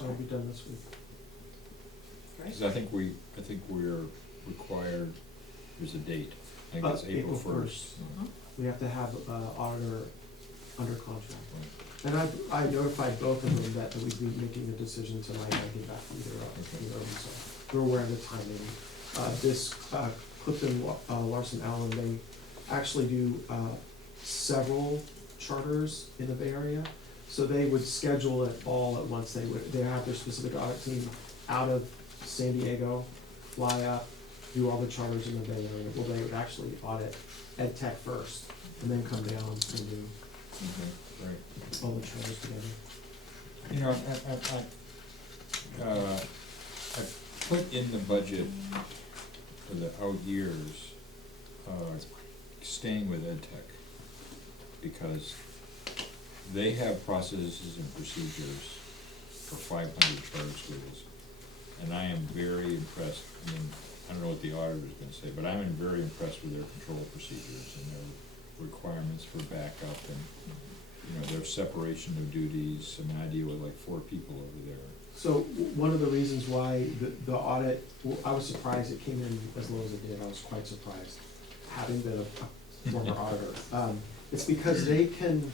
It'll be done this week. Because I think we're required, there's a date, I think it's April 1st. We have to have auditor under contract. Right. And I notified both of them that we'd be making a decision tonight. I'll get back to either of them, so they're aware of the timing. This Clifton Larson Allen, they actually do several charters in the Bay Area, so they would schedule it all at once. They have their specific audit team out of San Diego, fly up, do all the charters in the Bay Area. Well, they would actually audit Ed Tech first, and then come down and do Right. all the charters together. You know, I put in the budget for the out years, staying with Ed Tech, because they have processes and procedures for 500 charter schools, and I am very impressed. I mean, I don't know what the auditor's gonna say, but I'm very impressed with their control procedures and their requirements for backup and, you know, their separation of duties. I mean, I deal with like 4 people over there. So one of the reasons why the audit, I was surprised it came in as low as it did. I was quite surprised, having been a former auditor. It's because they can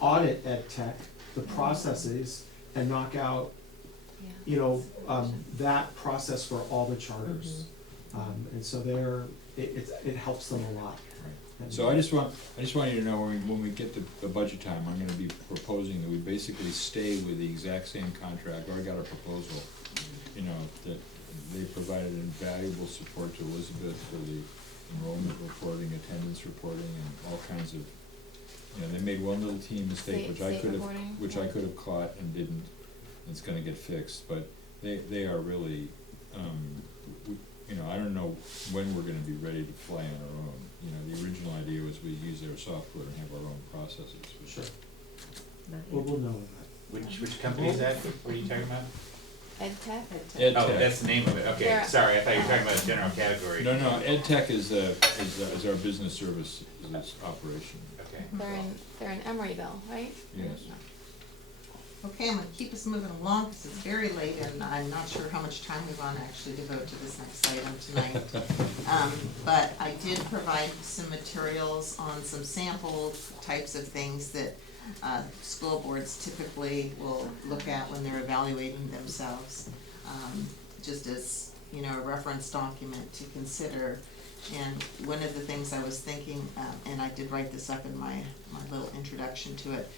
audit Ed Tech, the processes, and knock out, you know, that process for all the charters. And so it helps them a lot. Right. So I just want you to know, when we get the budget time, I'm gonna be proposing that we basically stay with the exact same contract. I already got a proposal, you know, that they provided invaluable support to Elizabeth for the enrollment reporting, attendance reporting, and all kinds of, you know, they made one little team mistake, which I could have caught and didn't. It's gonna get fixed, but they are really, you know, I don't know when we're gonna be ready to fly on our own. You know, the original idea was we use their software and have our own processes. Sure. We'll know that. Which company is that? What are you talking about? Ed Tech? Oh, that's the name of it. Okay, sorry, I thought you were talking about a general category. No, Ed Tech is our business service operation. Okay. They're in Emeryville, right? Yes. Okay, I'm gonna keep us moving along because it's very late and I'm not sure how much time we want to actually devote to this next item tonight. But I did provide some materials on some sample types of things that school boards typically will look at when they're evaluating themselves, just as, you know, a reference document to consider. And one of the things I was thinking, and I did write this up in my little introduction to it,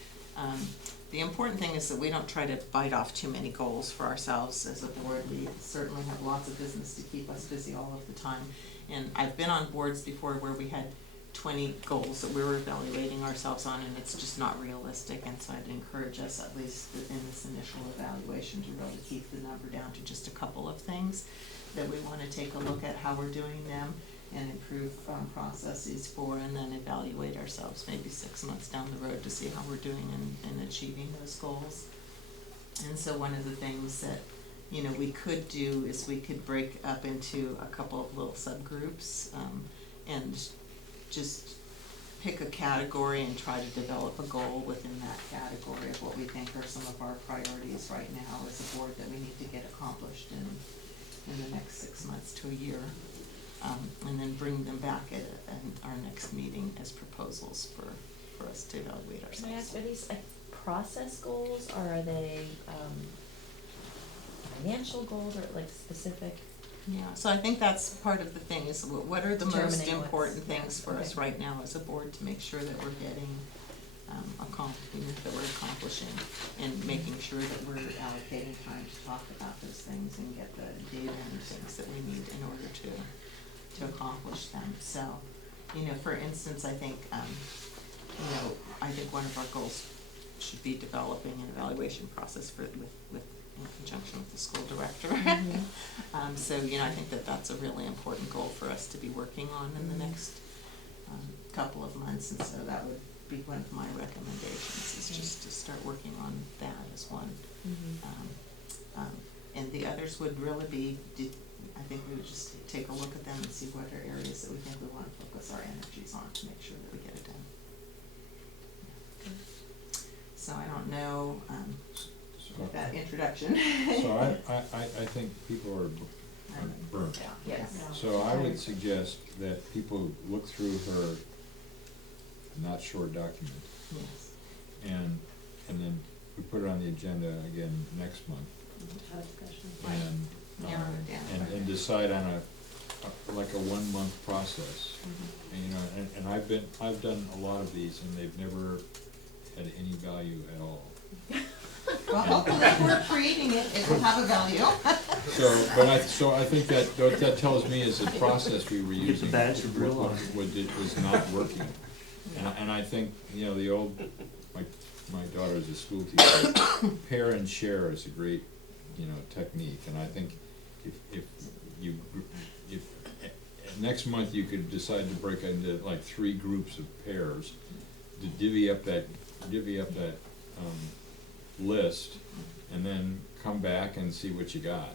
the important thing is that we don't try to bite off too many goals for ourselves as a board. We certainly have lots of business to keep us busy all of the time. And I've been on boards before where we had 20 goals that we were evaluating ourselves on, and it's just not realistic. And so I'd encourage us, at least in this initial evaluation, to really keep the number down to just a couple of things that we want to take a look at how we're doing them and improve processes for, and then evaluate ourselves maybe 6 months down the road to see how we're doing in achieving those goals. And so one of the things that, you know, we could do is we could break up into a couple of little subgroups, and just pick a category and try to develop a goal within that category of what we think are some of our priorities right now as a board that we need to get accomplished in the next 6 months to a year. And then bring them back at our next meeting as proposals for us to evaluate ourselves. Can I ask, are these process goals, or are they financial goals, or like specific? Yeah, so I think that's part of the thing, is what are the most important things for us right now as a board to make sure that we're getting that we're accomplishing, and making sure that we're allocating time to talk about those things and get the data and things that we need in order to accomplish them. So, you know, for instance, I think, you know, I think one of our goals should be developing an evaluation process with in conjunction with the school director. So, you know, I think that's a really important goal for us to be working on in the next couple of months, and so that would be one of my recommendations, is just to start working on that as one. And the others would really be, I think we would just take a look at them and see what are areas that we think we want to focus our energies on to make sure that we get it done. So I don't know if that introduction. So I think people are burnt. Yes. So I would suggest that people look through her not short document, Yes. and then we put it on the agenda again next month, and, Narrow it down. and decide on like a 1 month process. Mhm. And, you know, and I've done a lot of these, and they've never had any value at all. Well, hopefully if we're creating it, it will have a value. So I think that, what that tells me is the process we were Get the using badge of real life. was not working. And I think, you know, the old, my daughter's a school teacher, pair and share is a great, you know, technique, and I think if next month you could decide to break into like 3 groups of pairs, to divvy up that list, and then come back and see what you got.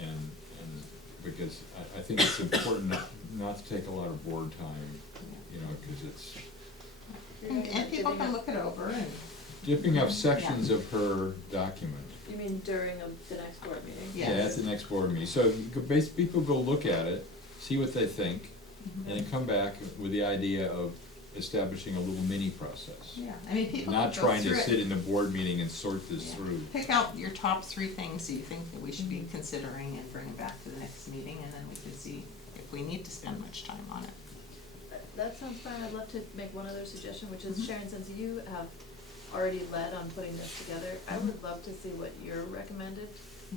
And because I think it's important not to take a lot of board time, you know, cause it's And people can look it over and, dipping up sections of her document. You mean during the next board meeting? Yes. Yeah, at the next board meeting. So you could people go look at it, see what they think, and then come back with the idea of establishing a little mini process. yeah, I mean, people Not can go trying to through it. sit in the board meeting and sort this Yeah. through. Pick out your top 3 things that you think that we should be considering and bring it back to the next meeting, and then we can see if we need to spend much time on it. That sounds fine. I'd love to make one other suggestion, which is Mhm. Sharon, since you have already led on putting this together, I would love to see what your recommended.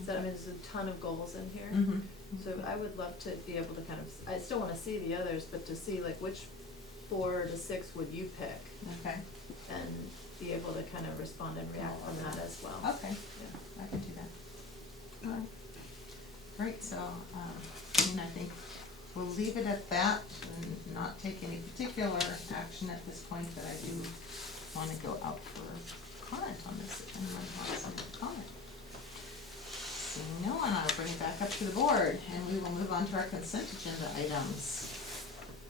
So, I mean, there's a ton of goals in here. Mhm. So I would love to be able to kind of, I still wanna see the others, but to see like which 4 to 6 would you pick, Okay, and be able to kind of respond and react on that as well. okay, Yeah. I can do that. All right. Great, so, I mean, I think we'll leave it at that and not take any particular action at this point, but I do wanna go out for comment on this, if anyone wants some comment. Seeing no one, I'll bring it back up to the board, and we will move on to our consent agenda items.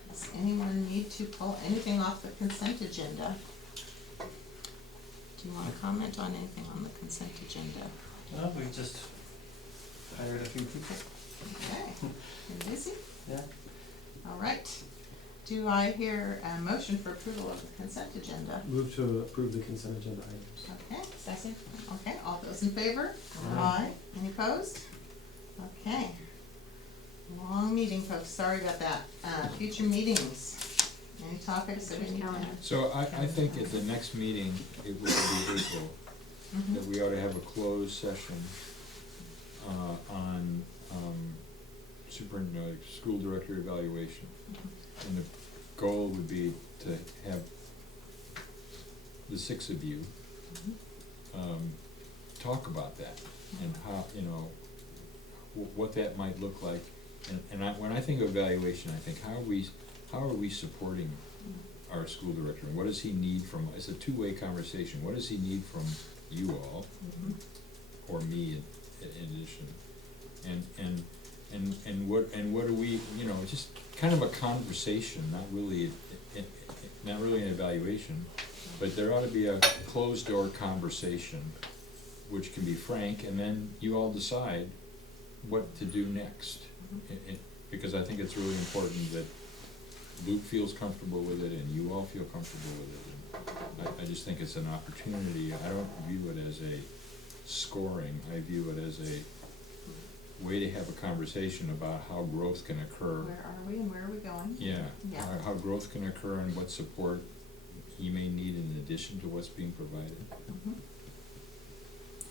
Does anyone need to pull anything off the consent agenda? Do you wanna comment on anything on the consent agenda? No, we just hired a few people. Okay, you busy? Yeah. All right. Do I hear a motion for approval of the consent agenda? Move to approve the consent agenda items. Okay, second. Okay, all those in favor? Aye. Any opposed? Okay. Long meeting, folks, sorry about that. Future meetings, any topics that we need to have? So I think at the next meeting, it will be April, that Mhm. we ought to have a closed session on school director evaluation. And the goal would be to have the 6 of you talk about that, and how, you know, what that might look like. And when I think of evaluation, I think, how are we supporting our school director, and what does he need from, it's a 2-way conversation, what does he need from you all, Mhm. or me in addition? And what do we, you know, just kind of a conversation, not really an evaluation, but there ought to be a closed door conversation, which can be frank, and then you all decide what to do next. Because I think it's really important that Luke feels comfortable with it and you all feel comfortable with it. And I just think it's an opportunity. I don't view it as a scoring, I view it as a way to have a conversation about how growth can occur. Where are we and where are we going? Yeah, Yeah. how growth can occur and what support he may need in addition to what's being provided. Mhm.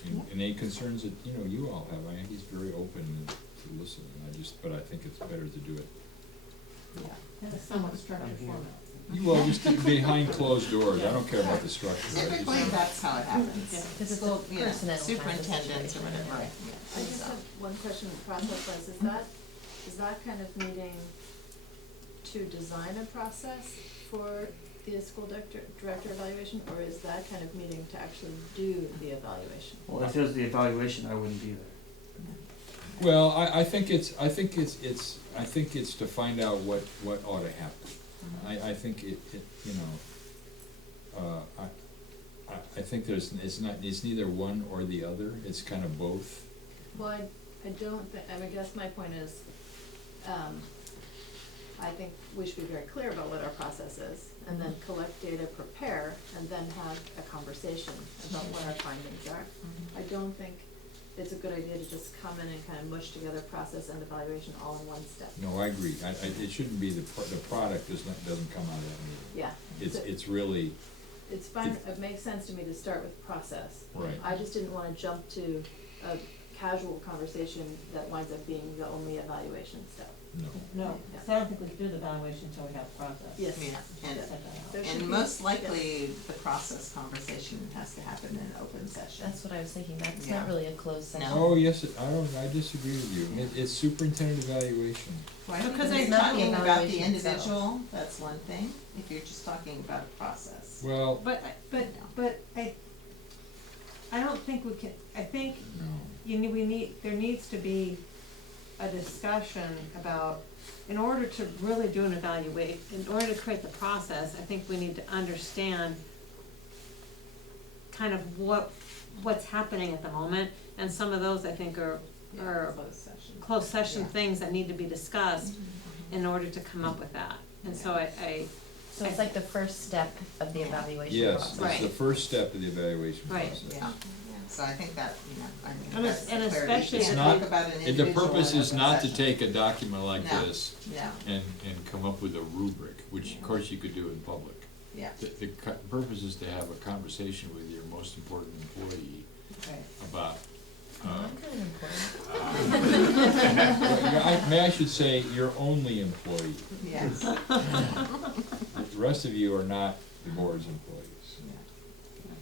And any concerns that, you know, you all have, I think he's very open to listen, but I think it's better to do it. Yeah. In a somewhat structured format. Well, just behind closed doors, I don't care about the structure. Typically, that's how it happens. Yeah, 'cause it's a School, you know, personnel kind of superintendents or situation. whatever. I Yeah, just so. have one question process-wise, is that kind of meeting to design a process for the school director evaluation, or is that kind of meeting to actually do the evaluation? Well, if it was the evaluation, I wouldn't be there. Well, I think it's to find out what ought to happen. I think it, you know, I think it's neither one or the other, it's kind of both. Well, I don't think, I guess my point is, I think we should be very clear about what our process is, and then collect data, prepare, and then have a conversation about what our findings are. I don't think it's a good idea to just come in and kind of mush together process and evaluation all in one step. No, I agree, it shouldn't be, the product doesn't come out of that meeting. Yeah. It's really, It's fine, it makes sense to me to start with process. right. I just didn't wanna jump to a casual conversation that winds up being the only evaluation step. No. No, 'cause I don't think we can do the evaluation until we have the process. Yes. Yeah, and, Set that out. There should and be- most likely, the process conversation has to happen in an open session. That's what I was thinking, that's Yeah. not really a closed session. No. Oh, yes, I disagree with you, it's superintendent evaluation. Well, I think Because if it's you're not the talking about the evaluation itself. individual, that's one thing, if you're just talking about a process. Well, But I don't think we can, I think no, there needs to be a discussion about, in order to really do an evaluate, in order to create the process, I think we need to understand kind of what's happening at the moment, and some of those I think are Closed session. closed session Yeah. things that need to be discussed in order to come up with that. And so So it's like the first step of the evaluation yes, process. it's Right. the first step of the evaluation Right. process. Yeah, so I think that, I think And that's it's- the and clarity. especially You It's can't not- talk about an And individual the purpose in is open not to session. take a document like No. this Yeah, and come up with a rubric, which of course you could do in public. yeah, The purpose is to have a conversation with your most important employee about, I'm kind of important. I should say, your only employee. yes, The rest of you are not the board's employees. yeah.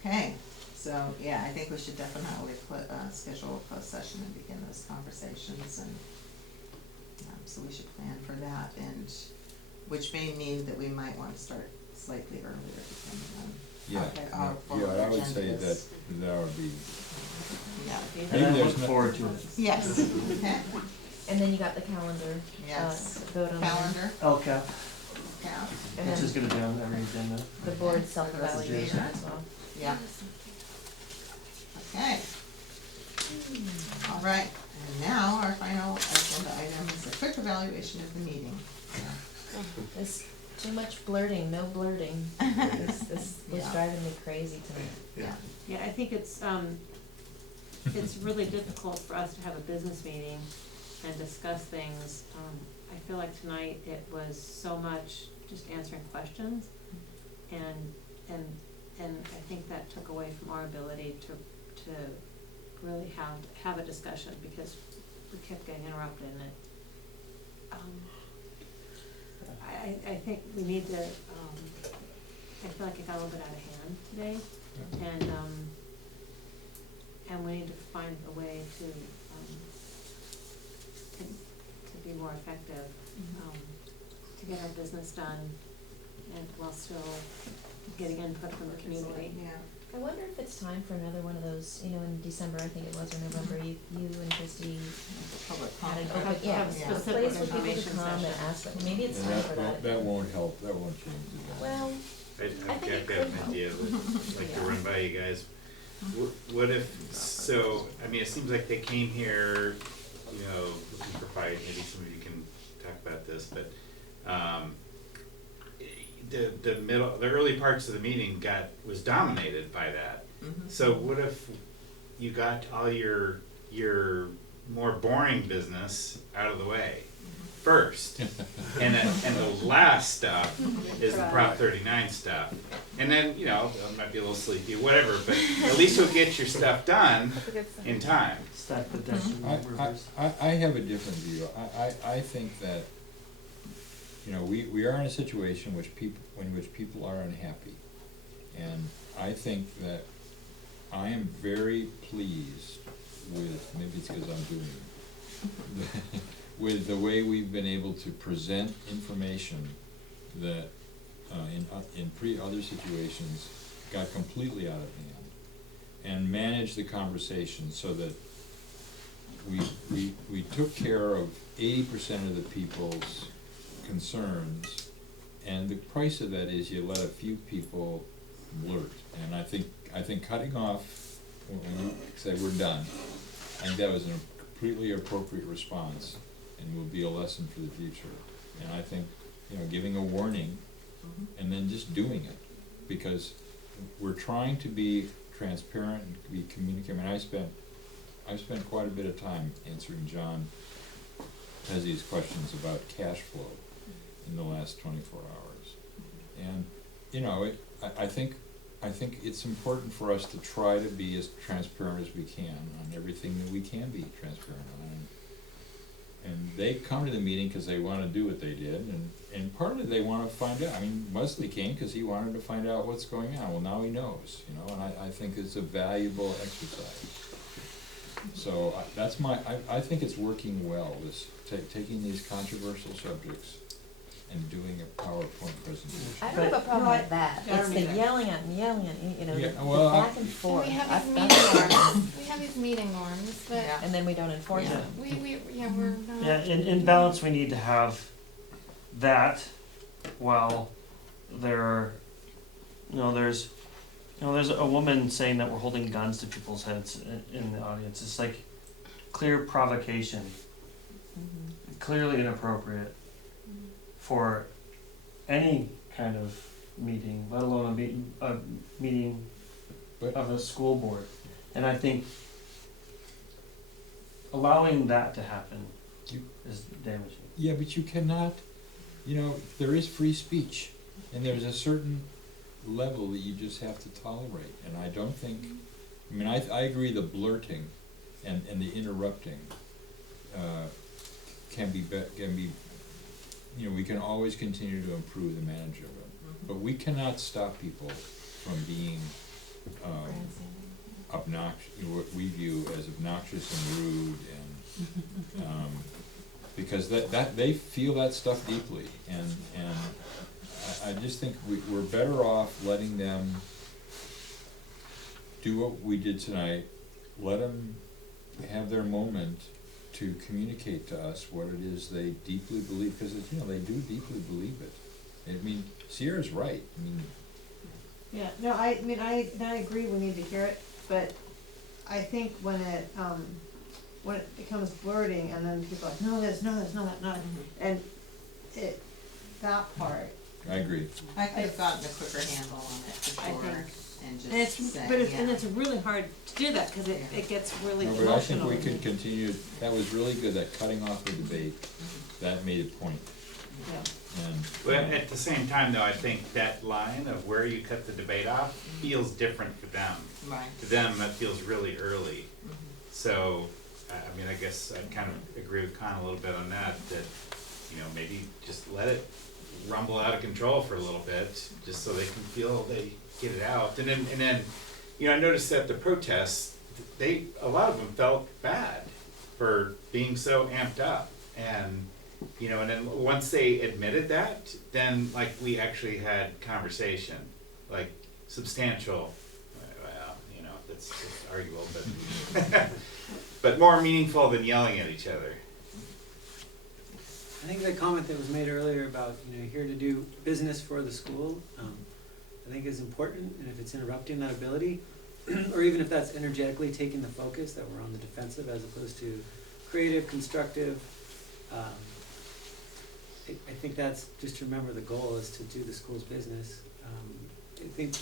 Okay, so, yeah, I think we should definitely schedule a closed session and begin those conversations, and, so we should plan for that, and, which may mean that we might wanna start slightly earlier, depending on Yeah, our yeah, forward I would say agendas. that would be, Yeah, Maybe And I there's look no- forward to it. yes, okay, And then you got the calendar, yes, vote on calendar, LCAP, yeah, and which is then gonna be on every agenda. the board self-evaluation as well. yeah. Okay. All right, and now our final agenda item is a quick evaluation of the meeting. There's too much blurting, no blurting. This was Yeah. driving me crazy tonight. Yeah, Yeah, I think it's really difficult for us to have a business meeting and discuss things. I feel like tonight it was so much just answering questions, and I think that took away from our ability to really have a discussion, because we kept getting interrupted, and I think we need to, I feel like it got a little bit out of hand today, and we need to find a way to be more effective, to get our business done, and while still getting input from the community. yeah. I wonder if it's time for another one of those, in December, I think it was, or November, you and Christie Public had an comment. open, yeah, Have a specific place for people to information come and session. ask them, maybe it's and time for that. that won't help, that won't change it. Well, I've I think got it an could help. idea, I'd like to run by you guys. What if, so, I mean, it seems like they came here, looking for fight, maybe some of you can talk about this, but, the early parts of the meeting was dominated by that. Mhm. So what if you got all your more boring business out of the way first, and the last stuff is the Prop 39 stuff, and then it might be a little sleepy, whatever, but at least you'll get your stuff done in time. Stack the deck in reverse. I have a different view, I think that, we are in a situation in which people are unhappy. And I think that I am very pleased with, maybe it's because I'm doing it, with the way we've been able to present information that, in other situations, got completely out of hand, and manage the conversation so that we took care of 80% of the people's concerns, and the price of that is you let a few people blurt. And I think cutting off, when you say we're done, I think that was a completely appropriate response and will be a lesson for the future. And I think, giving a warning and then just doing it, because we're trying to be transparent and be communicative. I mean, I've spent quite a bit of time answering John Hezzy's questions about cash flow in the last 24 hours. And, I think it's important for us to try to be as transparent as we can on everything that we can be transparent on. And they come to the meeting because they want to do what they did, and partly they want to find out. I mean, Wesley came because he wanted to find out what's going on. Well, now he knows, and I think it's a valuable exercise. So I think it's working well, this taking these controversial subjects and doing a PowerPoint presentation. I don't have a problem with that, I it's don't the either. yelling at, Yeah, the well, back and And forth. we have I've these done meeting that. norms, we have these meeting norms, but Yeah. And then we don't enforce Yeah. them. we're not. Yeah, in balance, we need to have that while there are, there's a woman saying that we're holding guns to people's heads in the audience. It's like clear provocation, clearly inappropriate for any kind of meeting, let alone a meeting But- of a school board. And I think allowing that to happen is damaging. Yeah, but you cannot, there is free speech, and there's a certain level that you just have to tolerate. And I don't think, I agree the blurting and the interrupting can be, we can always continue to improve the management of it. But we cannot stop people from being obnoxious, what we view as obnoxious and rude, and because that they feel that stuff deeply, and I just think we're better off letting them do what we did tonight, let them have their moment to communicate to us what it is they deeply believe, because they do deeply believe it. Sierra's right. Yeah, no, I agree, we need to hear it, but I think when it becomes blurting and then people are like, no, this, no, and that part. I agree. I could have gotten a quicker handle on it for I sure, think- and And it's, just say, but it's, yeah. and it's really hard to do that, cause it gets really No, emotional. but I think we could continue, that was really good, that cutting off the debate, that made a point. Yeah. And, But at the same time, though, I think that line of where you cut the debate off feels different for them. Right. To them, that feels really early. So, I guess I'd kind of agree with Con a little bit on that, maybe just let it rumble out of control for a little bit, just so they can feel they get it out. And then, I noticed that the protests, a lot of them felt bad for being so amped up. And, and then once they admitted that, then we actually had conversation, substantial, that's just arguable, but, but more meaningful than yelling at each other. I think the comment that was made earlier about, here to do business for the school, I think is important, and if it's interrupting that ability, or even if that's energetically taking the focus, that we're on the defensive as opposed to creative, constructive, I think that's just to remember the goal is to do the school's business. I think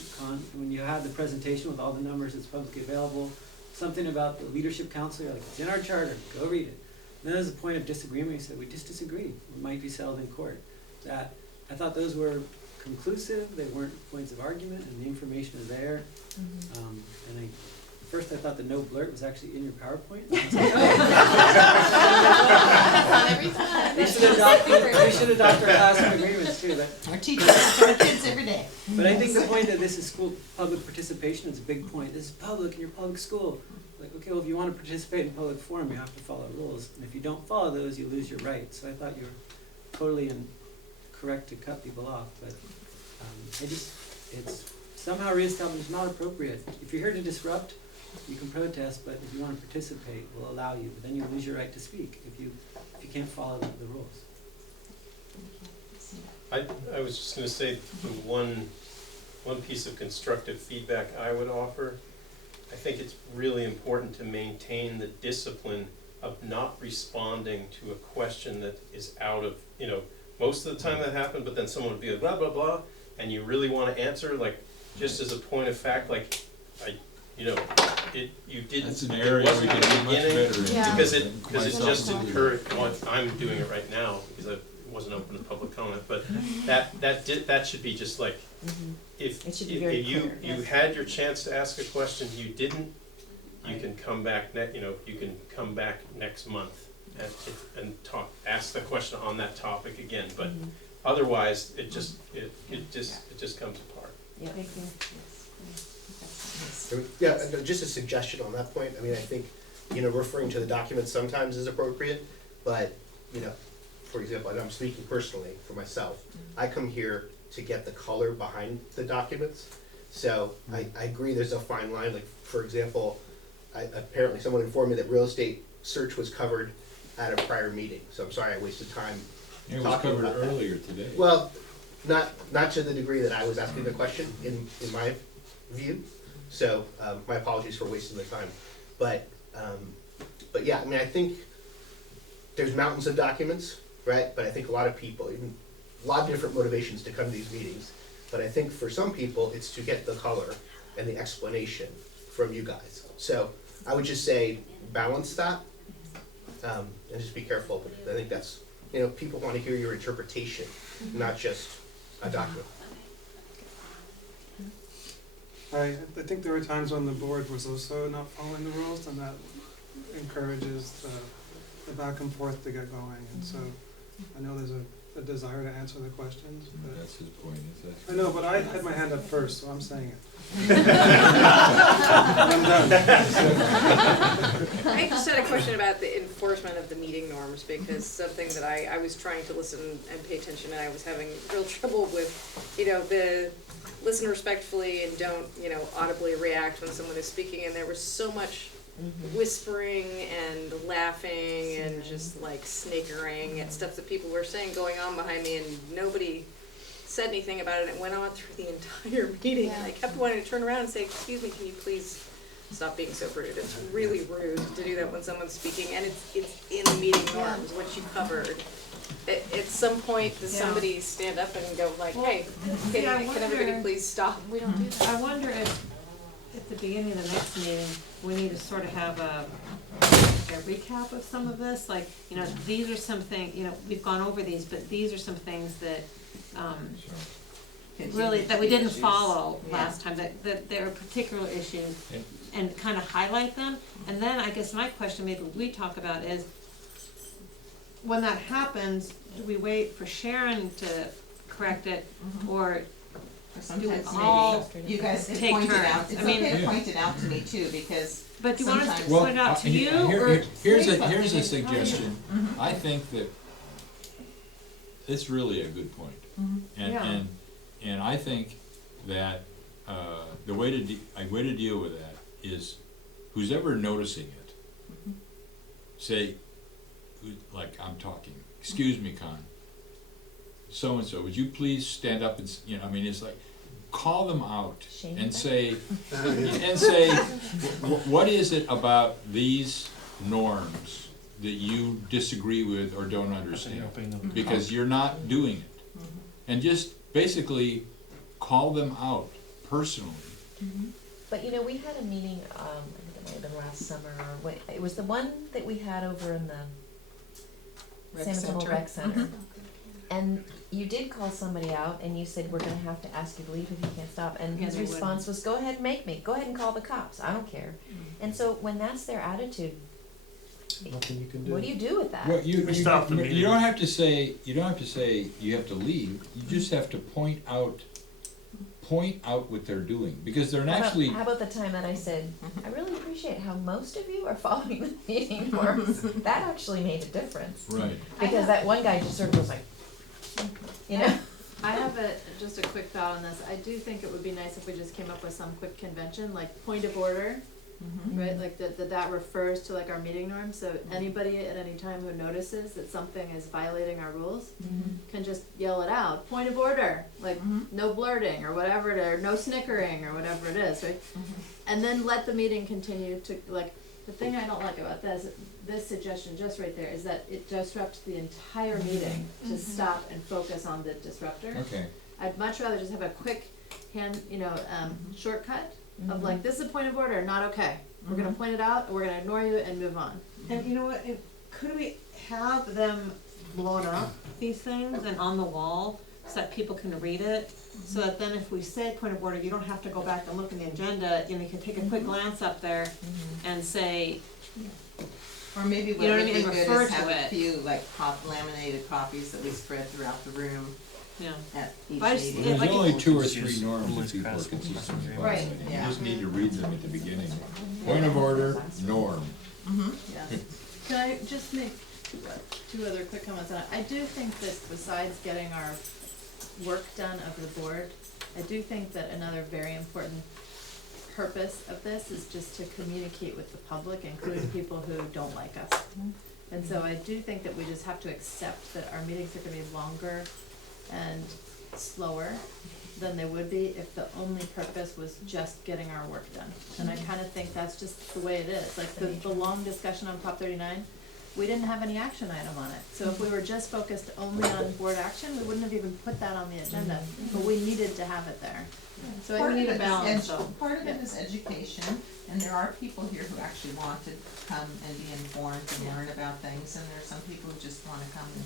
when you have the presentation with all the numbers that's publicly available, something about the leadership council, you're like, it's in our charter, go read it. And then there's a point of disagreement, you said, we just disagreed, it might be settled in court. That, I thought those were conclusive, they weren't points of argument, and the information is there. And first I thought the no blurt was actually in your PowerPoint. That's not every time. We should adopt our classroom agreements too. Our teachers talk to our kids every day. But I think the point that this is school public participation is a big point. This is public in your public school. Okay, well, if you want to participate in public forum, you have to follow rules. And if you don't follow those, you lose your rights. So I thought you were totally correct to cut people off. But it's somehow reestablished, it's not appropriate. If you're here to disrupt, you can protest, but if you want to participate, we'll allow you. But then you lose your right to speak if you can't follow the rules. I was just going to say the one one piece of constructive feedback I would offer. I think it's really important to maintain the discipline of not responding to a question that is out of, most of the time that happened, but then someone would be like, blah, blah, blah, and you really wanna answer, like, just as a point of fact, like, you didn't. That's an area we can do much better in. Yeah. Because it Myself just included. encouraged, well, I'm doing it right now, because I wasn't open to public comment, but that should be just like, if It should be very you clear, yes. had your chance to ask a question, you didn't, you can come back you can come back next month and ask the question on that topic again, but otherwise, it just comes apart. Yeah. Thank you. Yeah, just a suggestion on that point. I mean, I think, referring to the documents sometimes is appropriate, but, for example, and I'm speaking personally for myself, I come here to get the color behind the documents. So I agree there's a fine line, like, for example, apparently someone informed me that real estate search was covered at a prior meeting, so I'm sorry I wasted time It was talking covered about that. earlier today. Well, not to the degree that I was asking the question in my view. So my apologies for wasting the time. But yeah, I mean, I think there's mountains of documents, right? But I think a lot of people, even a lot of different motivations to come to these meetings. But I think for some people, it's to get the color and the explanation from you guys. So I would just say balance that and just be careful. But I think that's, people want to hear your interpretation, not just a document. I think there were times when the board was also not following the rules, and that encourages the back and forth to get going. And so I know there's a desire to answer the questions, but That's his point, is that. I know, but I had my hand up first, so I'm saying it. I'm done. I just had a question about the enforcement of the meeting norms, because something that I was trying to listen and pay attention, and I was having real trouble with, the listen respectfully and don't, audibly react when someone is speaking, and there was so much whispering and laughing and just like snickering at stuff that people were saying going on behind me, and nobody said anything about it. It went on through the entire meeting, and I kept wanting to turn around and say, excuse me, can you please stop being so rude? It's really rude to do that when someone's speaking, and it's in the meeting norms, what you covered. At some point, does somebody stand up and go like, hey, can everybody please stop? We don't do that. I wonder if, at the beginning of the next meeting, we need to sort of have a recap of some of this, like, these are some things, we've gone over these, but these are some things that, really, that we didn't follow last time, that there are particular issues, and kind of highlight them. And then I guess my question, maybe we talk about is, when that happens, do we wait for Sharon to correct it, or Sometimes all maybe you guys could take point it turns? out. It's I mean- okay to point it out to me too, because but do you want us to sometimes- point it out to you, or? Here's say a something. suggestion. I think that it's really a good point. Yeah. And I think that the way to deal with that is, who's ever noticing it, say, like I'm talking, excuse me, Con, so-and-so, would you please stand up and, it's like, call them out Shame and them. say, what is it about these norms that you disagree with or don't understand? Because you're not doing it. And just basically call them out personally. But we had a meeting, I think it might have been last summer, or it was the one that we had over in the San Antonio Rec Center. And you did call somebody out, and you said, we're gonna have to ask you to leave if you can't stop. And Yeah, his they response was, go ahead and make me, go ahead and call the cops, I don't care. And so when that's their attitude, Nothing you can do. what do you do with that? Well, We stop the meeting. you don't have to say you have to leave. You just have to point out what they're doing, because they're actually. How about the time that I said, I really appreciate how most of you are following the meeting norms? That actually made a difference. Right. Because that one guy just sort of was like, I have just a quick thought on this. I do think it would be nice if we just came up with some quick convention, like point of order, right? Like that refers to like our meeting norms, so anybody at any time who notices that something is violating our rules can just yell it out, point of order, like no blurting or whatever it is, or no snickering or whatever it is, right? And then let the meeting continue to, like, the thing I don't like about this suggestion just right there is that it disrupts the entire meeting to stop and focus on the disruptor. Okay, I'd much rather just have a quick shortcut of like, this is a point of order, not okay. We're gonna point it out, we're gonna ignore you and move on. And you know what, could we have them blown up, these things, and on the wall, so that people can read it? So that then if we say point of order, you don't have to go back and look in the agenda, you can take a quick glance up there and say, Or maybe You what know what would I be mean, good refer is to have a it. few like laminated copies that we spread throughout the room yeah. at each But I just- meeting. if there's I only can- 2 or 3 norms that people are Right. consistent with. Right. You Yeah. just need to read them at the beginning. Point of order, norm. Yeah. Can I just make two other quick comments on it? I do think that besides getting our work done of the board, I do think that another very important purpose of this is just to communicate with the public, including people who don't like us. And so I do think that we just have to accept that our meetings are gonna be longer and slower than they would be if the only purpose was just getting our work done. And I kinda think that's just the way it is, like the long discussion on Prop 39, we didn't have any action item on it. So if we were just focused only on board action, we wouldn't have even put that on the agenda, but we needed to have it there. So I Part need of a it is balance though. Part of it is education, and there are people here who actually want to come and be informed and learn about things, and there are some people who just wanna come and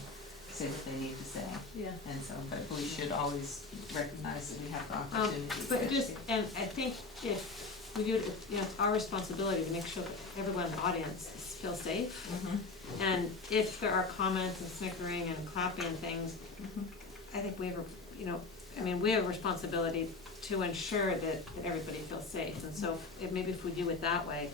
say what they need to say. Yeah. And so, but we should always recognize that we have the opportunity to But just, educate. and I think if we do it, it's our responsibility to make sure that everyone in the audience feels safe. And if there are comments and snickering and clapping and things, I think we have, we have a responsibility to ensure that everybody feels safe. And so maybe if we do it that way,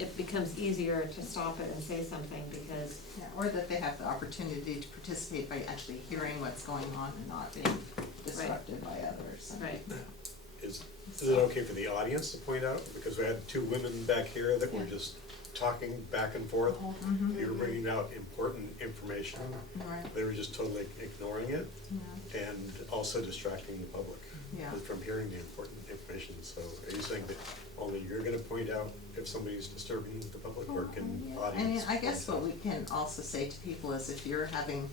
it becomes easier to stop it and say something because. Yeah, or that they have the opportunity to participate by actually hearing what's going on and not being disrupted by others. Right. Is it okay for the audience to point out? Because we had 2 women back here that were just talking back and forth. You were bringing out important information. Right, They were just totally ignoring it yeah, and also distracting the public yeah. from hearing the important information. So are you saying that only you're gonna point out if somebody's disturbing the public, or can I mean, audience? I guess point what out? we can also say to people is if you're having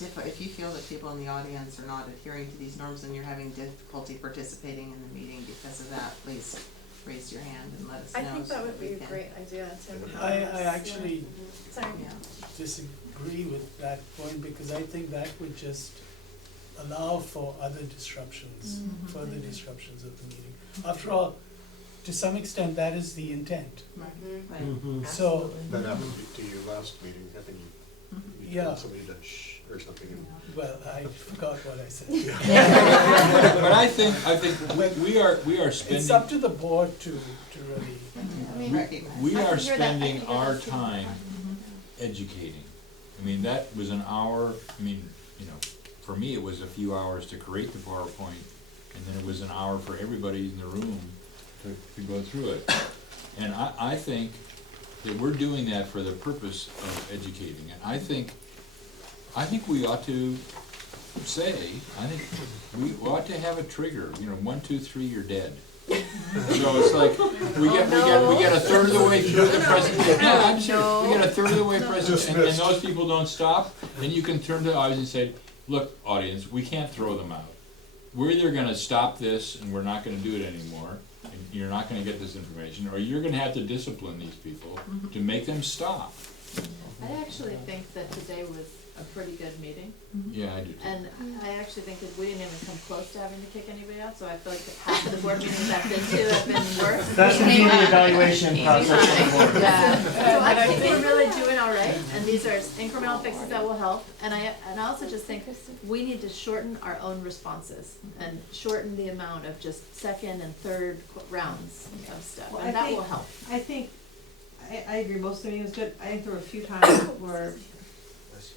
if you feel that people in the audience are not adhering to these norms and you're having difficulty participating in the meeting because of that, please raise your hand and let us know. I think so that would we be a can- great idea, Tim. I actually Sorry. Yeah, disagree with that point because I think that would just allow for other disruptions, further disruptions of the meeting. After all, to some extent, that is the intent. Right. So, That happened to you last meeting, I think you Yeah. told somebody to shh or something. well, I forgot what I said. But I think we are It's up spending, to the board to really, recognize. we I are can hear that. I spending can hear our that too. time educating. I mean, that was an hour, for me, it was a few hours to create the PowerPoint, and then it was an hour for everybody in the room to go through it. And I think that we're doing that for the purpose of educating, and I think we ought to say, we ought to have a trigger, 1, 2, 3, you're dead. So it's like, we get a third of the way through the presentation, no, I'm serious, we get a third of the way presentation, and those people don't stop, then you can turn to the audience and say, look, audience, we can't throw them out. We're either gonna stop this and we're not gonna do it anymore, and you're not gonna get this information, or you're gonna have to discipline these people to make them stop. I actually think that today was a pretty good meeting. Yeah, I do too. And I actually think that we didn't even come close to having to kick anybody out, so I feel like the half of the board meetings I've been to have been worse. That's the evaluation process of the board. Yeah, so I think we're really doing all right, and these are incremental fixes that will help. And I also just think we need to shorten our own responses and shorten the amount of just second and third rounds of stuff, Well, and that will help. I think, I agree, most of the meeting was good. I think there were a few times where,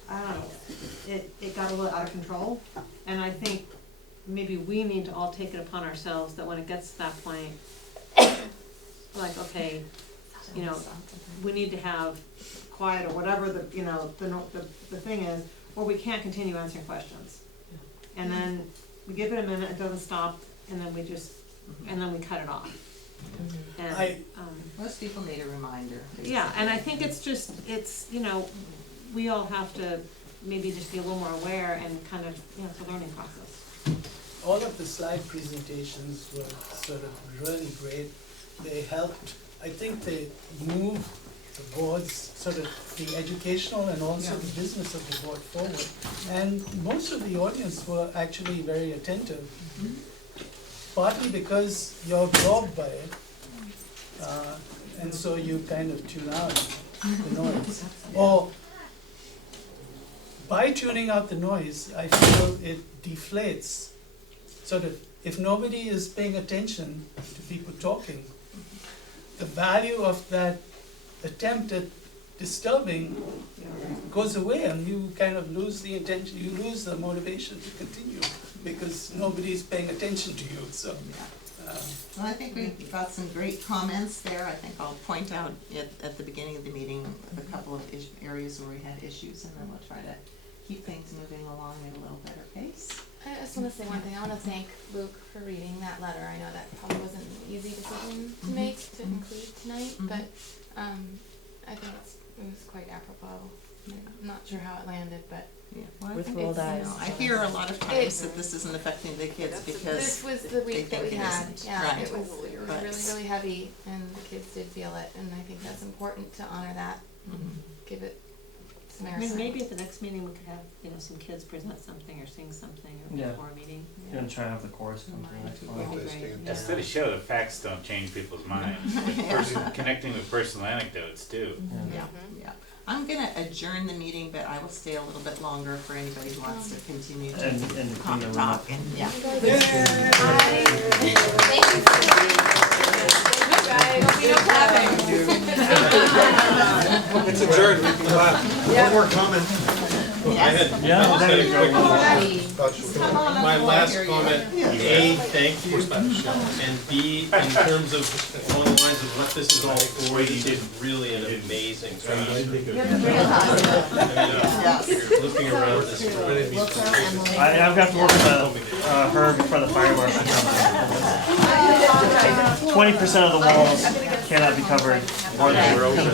I don't know, it got a little out of control. And I think maybe we need to all take it upon ourselves that when it gets to that point, like, okay, you know, we need to have quiet or whatever the, you know, the thing is, or we can't continue answering questions. And then we give it a minute, it doesn't stop, and then we just, and then we cut it off. And, I- Most people need a reminder. yeah, and I think it's just, it's, you know, we all have to maybe just be a little more aware and kind of, you know, it's a learning process. All of the slide presentations were sort of really great. They helped, I think they moved the board's sort of the educational and also the business of the board forward. And most of the audience were actually very attentive, partly because you're absorbed by it. And so you kind of tune out the noise. Or by tuning out the noise, I feel it deflates. Sort of, if nobody is paying attention to people talking, the value of that attempt at disturbing goes away, and you kind of lose the intention, you lose the motivation to continue, because nobody's paying attention to you, so. Well, I think we've got some great comments there. I think I'll point out at the beginning of the meeting a couple of areas where we had issues, and then we'll try to keep things moving along at a little better pace. I just want to say one thing. I want to thank Luke for reading that letter. I know that probably wasn't an easy decision to make to include tonight, but I think it was quite apropos. I'm not sure how it landed, but Yeah, well, I With think rolled it's, you know, eyes. I hear a lot of times that this isn't affecting the kids because this was the they week that think we it had. isn't. Yeah, Right. it was But- really, really heavy, and the kids did feel it, and I think that's important to honor that, give it some I airtime. mean, maybe at the next meeting, we could have, you know, some kids present something or sing something or Yeah. before a meeting. You're gonna try to have the chorus come to the next one. That'd be great, As yeah. studies show, the facts don't change people's minds. Connecting with personal anecdotes too. Yeah, yeah. I'm gonna adjourn the meeting, but I will stay a little bit longer for anybody who wants to continue to And clean the room up. talk and, yeah. Thank you so much. Guys, hope you don't have It's adjourned, we can clap. One more comment. Yeah, there you go. Come on up, My boy, last here you comment, go. A, thank you, and B, in terms of, along the lines of what this is all for, you did really an amazing job. I mean, looking around this room. I've got to work with Herb for the fire marshal company. 20% of the walls cannot be covered more than